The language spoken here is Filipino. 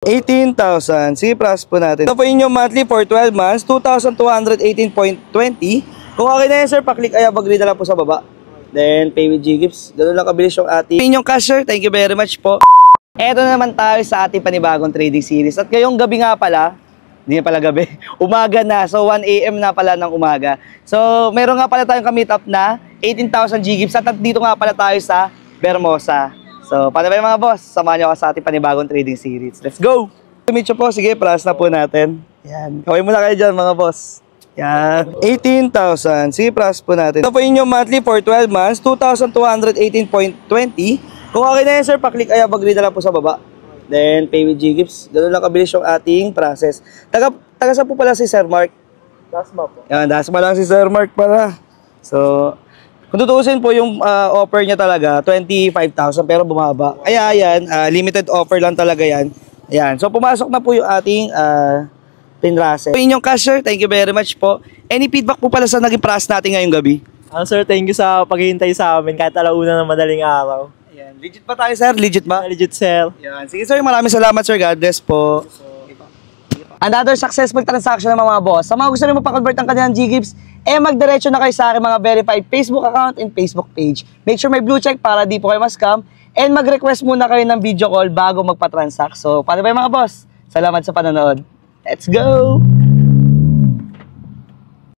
18,000. Sige, plus po natin. Ito po inyong monthly for 12 months, 2,218.20. Kung okay na yan, sir, paklik ay agree na lang po sa baba. Then, pay with G-Gifts. Ganun lang kabilis yung ating inyong cash, sir. Thank you very much po. Eto na naman tayo sa ating panibagong trading series. At ngayong gabi nga pala, hindi na pala gabi, umaga na. So, 1 AM na pala ng umaga. So, meron nga pala tayong ka-meet up na 18,000 G-Gifts. At dito nga pala tayo sa Bermosa. So, paano ba yung mga boss? Samahan nyo ako sa ating panibagong trading series. Let's go! Meet nyo po. Sige, plus na po natin. Yan. Kaway muna kayo dyan, mga boss. Yan. 18,000. Sige, plus po natin. Ito po inyong monthly for 12 months, 2,218.20. Kung okay na yan, sir, paklik ay agree na lang po sa baba. Then, pay with G-Gifts. Ganun lang kabilis yung ating process. Taga saan po pala si Sir Mark? Dasma po. Yan, Dasma lang si Sir Mark pala. So, kung tutuusin po yung offer niya talaga, 25,000 pero bumaba. Kaya yan, limited offer lang talaga yan. Ayan. So pumasok na po yung ating pinrase. Inyong cash, sir, thank you very much po. Any feedback po pala sa naging price natin ngayong gabi? Sir, thank you sa paghihintay sa amin kahit alauna ng madaling araw. Ayan. Legit ba tayo, sir? Legit ba? Legit, sir. Ayan. Sige, sir, maraming salamat, sir. God bless po. Another successful transaction ng mga boss. Sa mga gusto nyo mapakonvert ang kanilang G-Gifts, magdiretso na kayo sa aking mga verified Facebook account and Facebook page. Make sure may blue check para di po kayo ma-scam. And mag-request muna kayo ng video call bago magpa-transact. So, paano ba yung mga boss? Salamat sa panonood. Let's go!